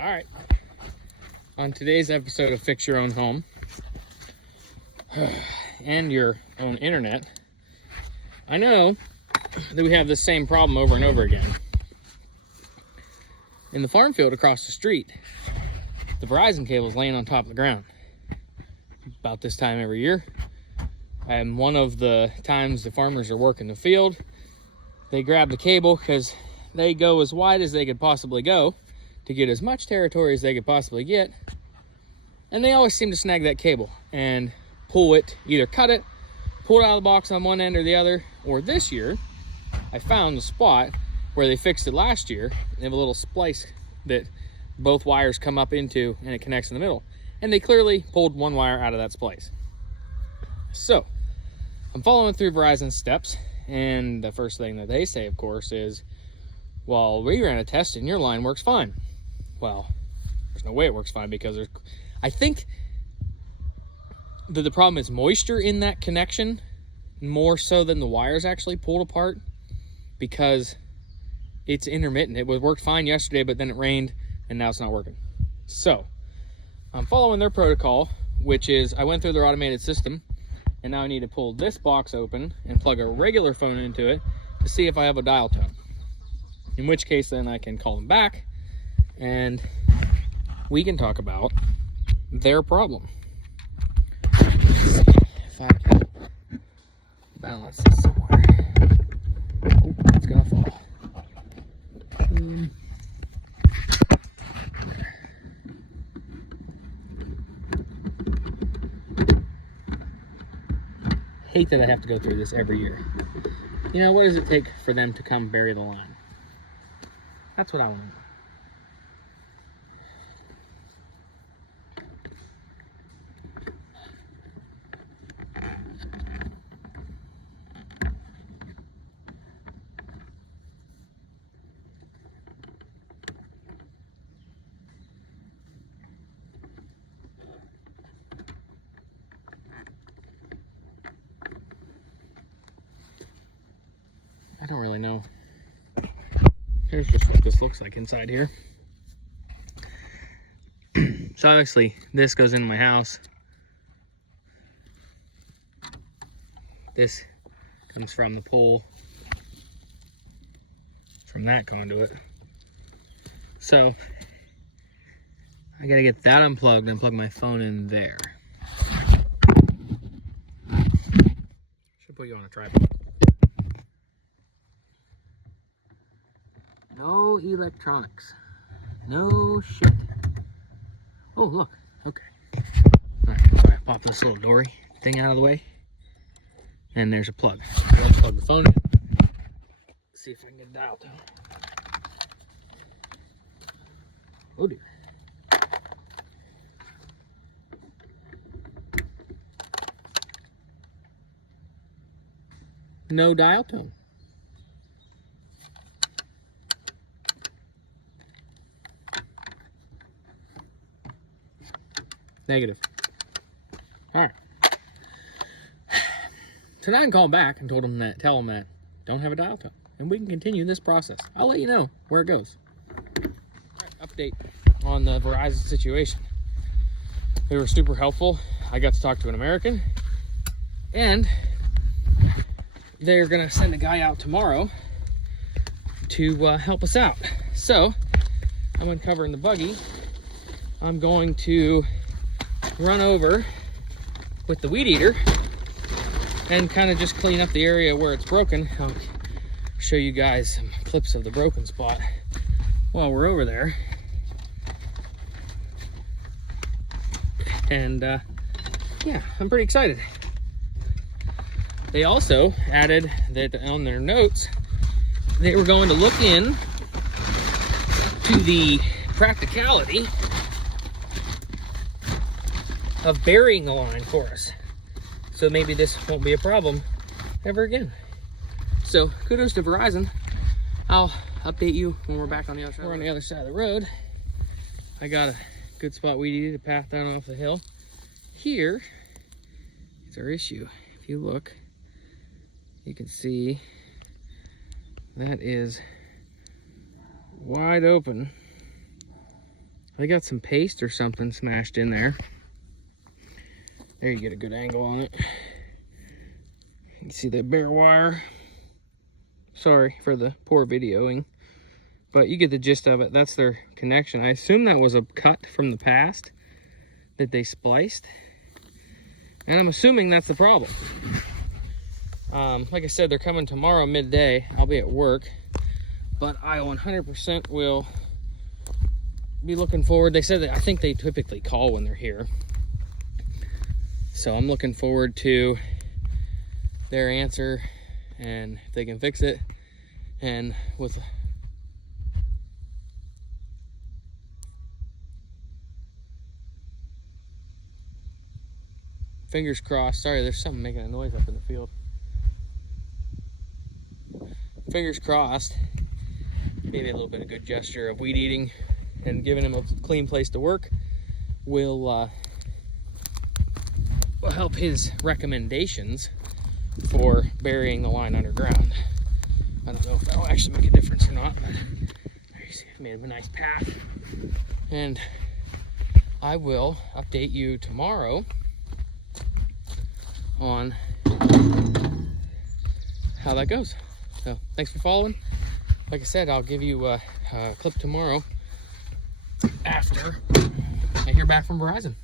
All right. On today's episode of Fix Your Own Home and your own internet, I know that we have this same problem over and over again. In the farm field across the street, the Verizon cable is laying on top of the ground. About this time every year, and one of the times the farmers are working the field, they grab the cable because they go as wide as they could possibly go to get as much territory as they could possibly get, and they always seem to snag that cable and pull it, either cut it, pull it out of the box on one end or the other. Or this year, I found the spot where they fixed it last year. They have a little splice that both wires come up into and it connects in the middle, and they clearly pulled one wire out of that splice. So I'm following through Verizon's steps, and the first thing that they say, of course, is, well, we ran a test and your line works fine. Well, there's no way it works fine, because I think that the problem is moisture in that connection, more so than the wires actually pulled apart, because it's intermittent. It worked fine yesterday, but then it rained and now it's not working. So I'm following their protocol, which is I went through their automated system, and now I need to pull this box open and plug a regular phone into it to see if I have a dial tone. In which case, then I can call them back and we can talk about their problem. If I can balance this somewhere. Oh, it's gonna fall. Hate that I have to go through this every year. You know, what does it take for them to come bury the line? That's what I want to know. I don't really know. Here's just what this looks like inside here. So obviously this goes in my house. This comes from the pole from that conduit. So I gotta get that unplugged and plug my phone in there. Should put you on a tripod. No electronics. No shit. Oh, look. Okay. All right, sorry, pop this little dory thing out of the way. And there's a plug. Let's plug the phone in. See if I can get a dial tone. Oh, dude. No dial tone. Negative. All right. So now I can call them back and tell them that don't have a dial tone, and we can continue this process. I'll let you know where it goes. All right, update on the Verizon situation. They were super helpful. I got to talk to an American, and they're gonna send a guy out tomorrow to help us out. So I'm uncovering the buggy. I'm going to run over with the weed eater and kind of just clean up the area where it's broken. I'll show you guys some clips of the broken spot while we're over there. And yeah, I'm pretty excited. They also added that on their notes, they were going to look in to the practicality of burying the line for us. So maybe this won't be a problem ever again. So kudos to Verizon. I'll update you when we're back on the other side. We're on the other side of the road. I got a good spot weed eater to path down off the hill. Here is our issue. If you look, you can see that is wide open They got some paste or something smashed in there. There, you get a good angle on it. You can see the bare wire. Sorry for the poor videoing, but you get the gist of it. That's their connection. I assume that was a cut from the past that they spliced, and I'm assuming that's the problem. Like I said, they're coming tomorrow midday. I'll be at work, but I 100% will be looking forward. They said that I think they typically call when they're here, so I'm looking forward to their answer and if they can fix it. And with fingers crossed. Sorry, there's something making a noise up in the field. Fingers crossed, maybe a little bit of good gesture of weed eating and giving him a clean place to work will help his recommendations for burying the line underground. I don't know if that'll actually make a difference or not, but there you see, I made him a nice path. And I will update you tomorrow on how that goes. So thanks for following. Like I said, I'll give you a clip tomorrow after I hear back from Verizon.